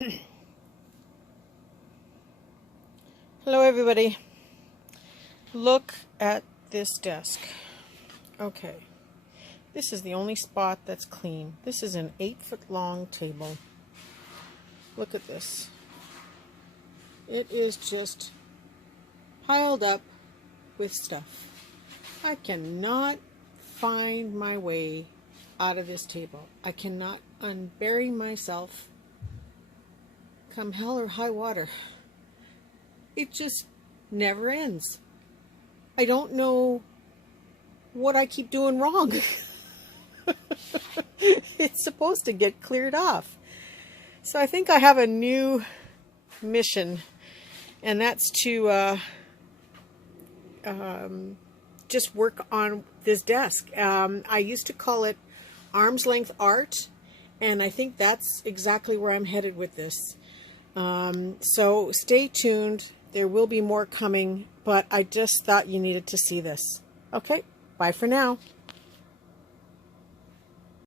Hello everybody. Look at this desk. Okay. This is the only spot that's clean. This is an 8-foot long table. Look at this. It is just piled up with stuff. I cannot find my way out of this table. I cannot unbury myself come hell or high water. It just never ends. I don't know what I keep doing wrong. It's supposed to get cleared off. So I think I have a new mission, and that's to just work on this desk. I used to call it arm's length art, and I think that's exactly where I'm headed with this. So stay tuned. There will be more coming, but I just thought you needed to see this. Okay, bye for now.